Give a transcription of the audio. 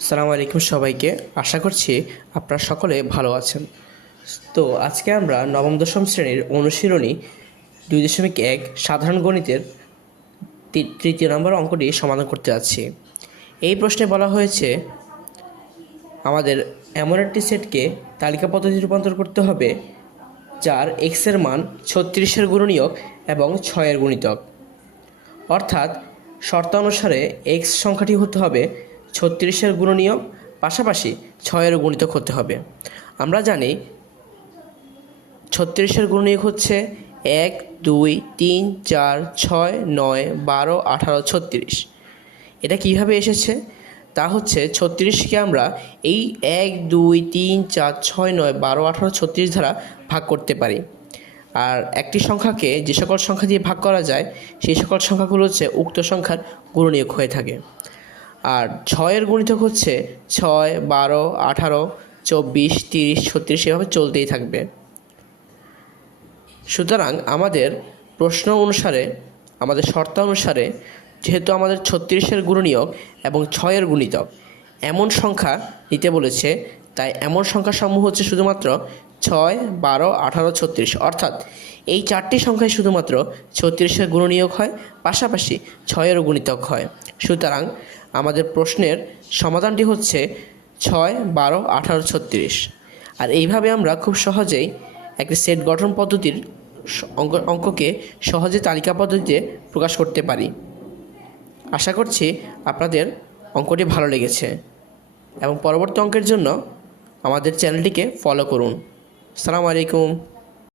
আসসালামু আলাইকুম সবাইকে। আশা করছি আপনারা সকলে ভালো আছেন। তো আজকে আমরা নবম দশম শ্রেণীর অনুশীলনী 2.1 সাধারণ গণিতের তৃতীয় নম্বর অঙ্কটি সমাধান করতে যাচ্ছি। এই প্রশ্নে বলা হয়েছে আমাদের এমন একটি সেটকে তালিকা পদ্ধতিতে রূপান্তর করতে হবে যার এক্সের মান 36-এর গুণনীয়ক এবং 6-এর গুণিতক। অর্থাৎ শর্তানুসারে এক্স সংখ্যাটি হতে হবে 36-এর গুণনীয়ক, পাশাপাশি 6-এর গুণিতক হতে হবে। আমরা জানি 36-এর গুণনীয়ক হচ্ছে 1, 2, 3, 4, 6, 9, 12, 18, 36। এটা কিভাবে এসেছে? তা হচ্ছে 36কে আমরা এই 1, 2, 3, 4, 6, 9, 12, 18, 36 দ্বারা ভাগ করতে পারি। আর একটি সংখ্যাকে যে সকল সংখ্যা দিয়ে ভাগ করা যায় সেই সকল সংখ্যাগুলো হচ্ছে উক্ত সংখ্যার গুণনীয়ক হয়ে থাকে। আর 6-এর গুণিতক হচ্ছে 6, 12, 18, 24, 30, 36 এভাবে চলতেই থাকবে। সুতরাং আমাদের প্রশ্ন অনুসারে, আমাদের শর্তানুসারে, যেহেতু আমাদের 36-এর গুণনীয়ক এবং 6-এর গুণিতক এমন সংখ্যা নিতে বলেছে, তাই এমন সংখ্যাসমূহ হচ্ছে শুধুমাত্র 6, 12, 18, 36। অর্থাৎ এই চারটি সংখ্যায় শুধুমাত্র 36-এর গুণনীয়ক হয়, পাশাপাশি 6-এরও গুণিতক হয়। সুতরাং আমাদের প্রশ্নের সমাধানটি হচ্ছে 6, 12, 18, 36। আর এইভাবে আমরা খুব সহজেই একটি সেট গঠন পদ্ধতির অঙ্ককে সহজে তালিকা পদ্ধতিতে প্রকাশ করতে পারি। আশা করছি আপনাদের অঙ্কটি ভালো লেগেছে এবং পরবর্তী অঙ্কের জন্য আমাদের চ্যানেলটিকে ফলো করুন। আসসালামু আলাইকুম।